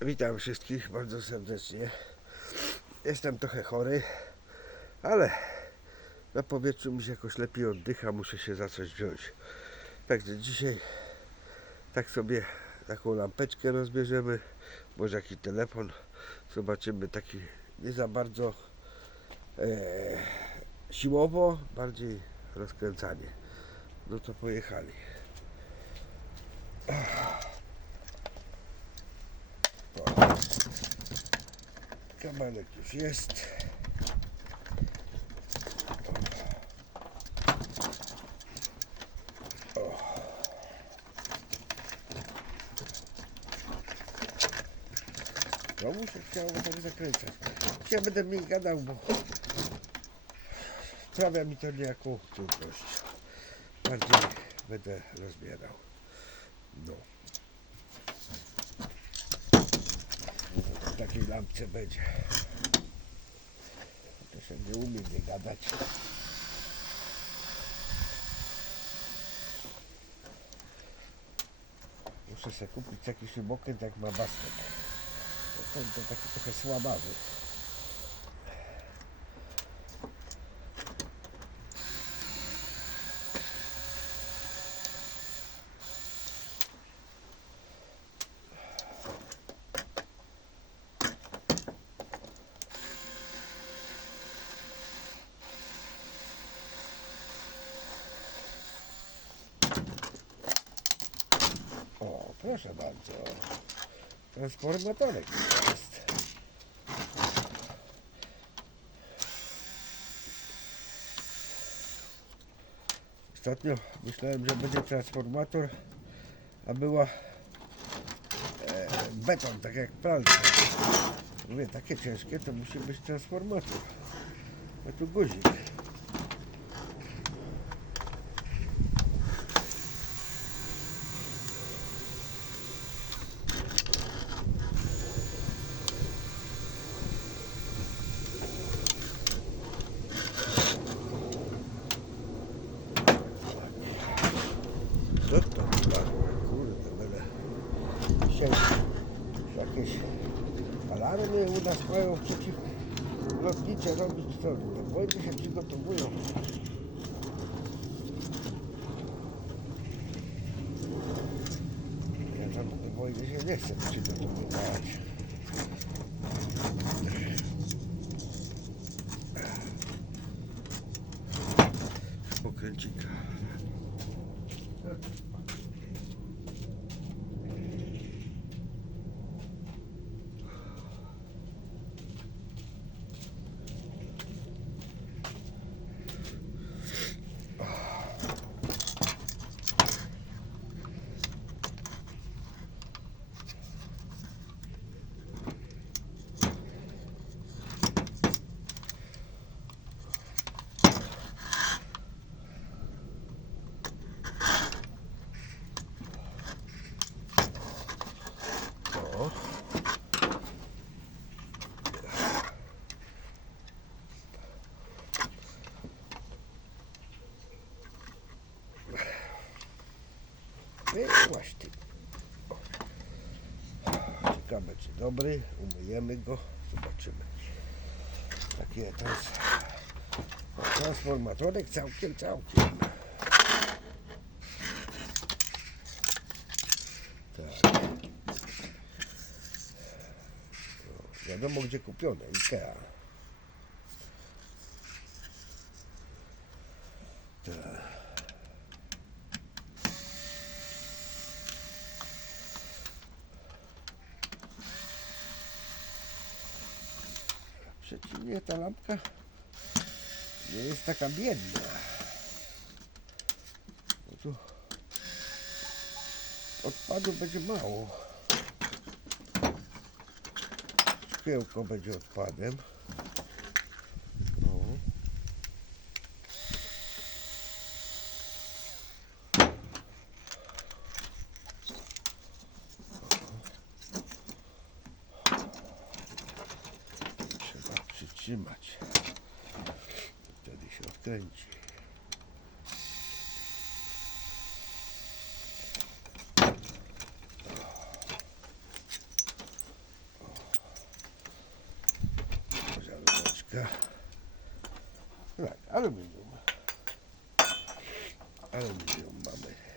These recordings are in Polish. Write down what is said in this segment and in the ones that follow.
Witam wszystkich bardzo serdecznie. Jestem trochę chory, ale na powietrzu mi się jakoś lepiej oddycha, muszę się za coś wziąć. Także dzisiaj tak sobie taką lampeczkę rozbierzemy, może jakiś telefon, zobaczymy taki nie za bardzo e, siłowo, bardziej rozkręcanie. No to pojechali. Kamanek już jest. Znowu się chciało tak zakręcać. Ja będę mniej gadał, bo sprawia mi to niejaką trudność. Bardziej będę rozbierał. No. W takiej lampce będzie. To się nie umie nie gadać. Muszę sobie kupić taki szybokręt jak ma basket. Ten to taki trochę słabawy. O, proszę bardzo. Transformatorek jest. Ostatnio myślałem, że będzie transformator, a była e, beton, tak jak pralka. Mówię, takie ciężkie to musi być transformator. A tu guzik. Co to umarło? Kurde, będę dzisiaj jakieś alarmy u nas mają przeciwlotnicze robić, to do wojny się przygotowują. Ja tam do wojny się nie chcę przygotowywać. Pokręcika. O. Wyłaś ty. Ciekawe czy dobry. Umyjemy go. Zobaczymy. Taki to jest transformatorek całkiem, całkiem. Tak. Wiadomo gdzie kupione, Ikea. Przeciwnie ta lampka nie jest taka biedna. Bo tu odpadu będzie mało. Szkiełko będzie odpadem. zatrzymać. Wtedy się odkręci. Żaróweczka. Tak, aluminium. Aluminium mamy.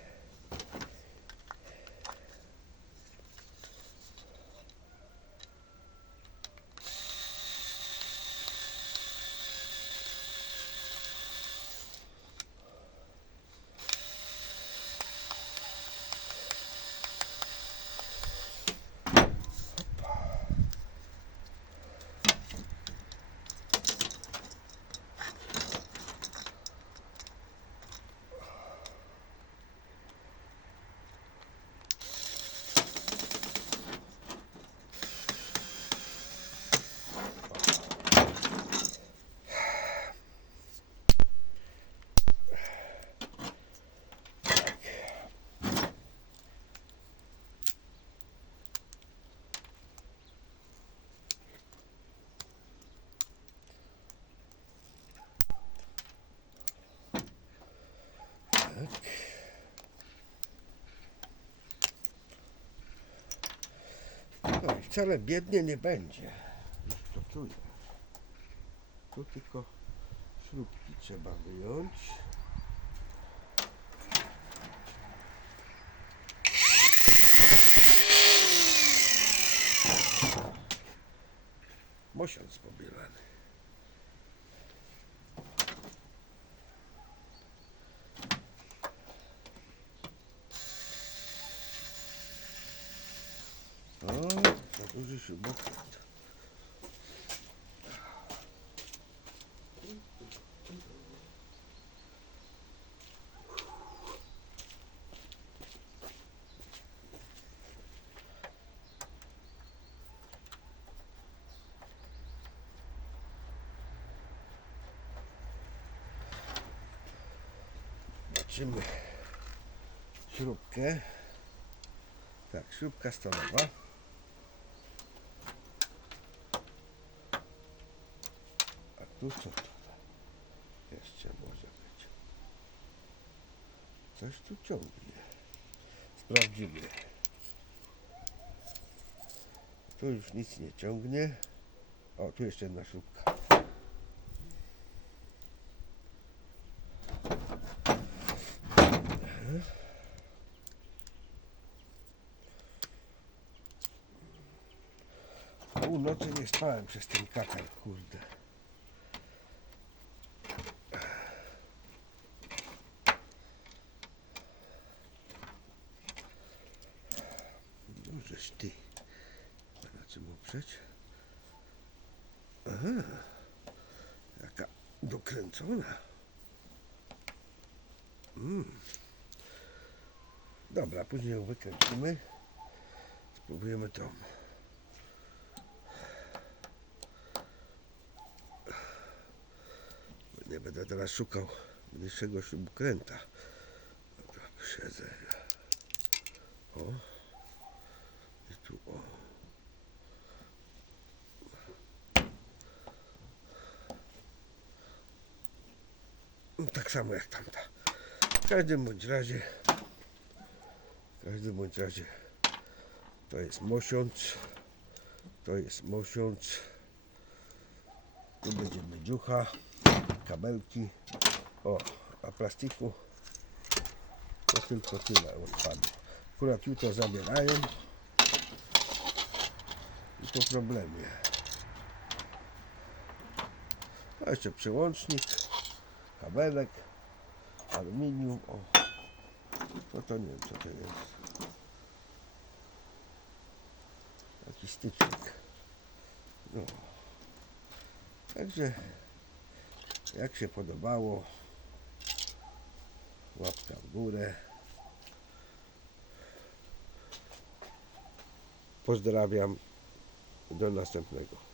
Wcale biednie nie będzie. Już to czuję. Tu tylko śrubki trzeba wyjąć. Mosiąc pobielany. O, śrubokręt. Zobaczymy śrubkę. Tak, śrubka stalowa. Tu co to? Jeszcze może być. Coś tu ciągnie. Sprawdzimy. Tu już nic nie ciągnie. O, tu jeszcze jedna śrubka. Pół nocy nie spałem przez ten katar, kurde. Dokręcona. Mm. Dobra, później ją wykręcimy. Spróbujemy tą. Nie będę teraz szukał mniejszego śrubokręta. Dobra, Przedzę. O. I tu o. Tak samo jak tamta. W każdym bądź razie w każdym bądź razie to jest mosiąc. To jest mosiąc. Tu będzie miedziucha kabelki. O, a plastiku to tylko tyle odpadło. Akurat jutro zabierają i po problemie. A jeszcze przełącznik, kabelek, aluminium. O, to to nie wiem co to jest. Jakiś stycznik. No. Także jak się podobało, łapka w górę. Pozdrawiam. Do następnego.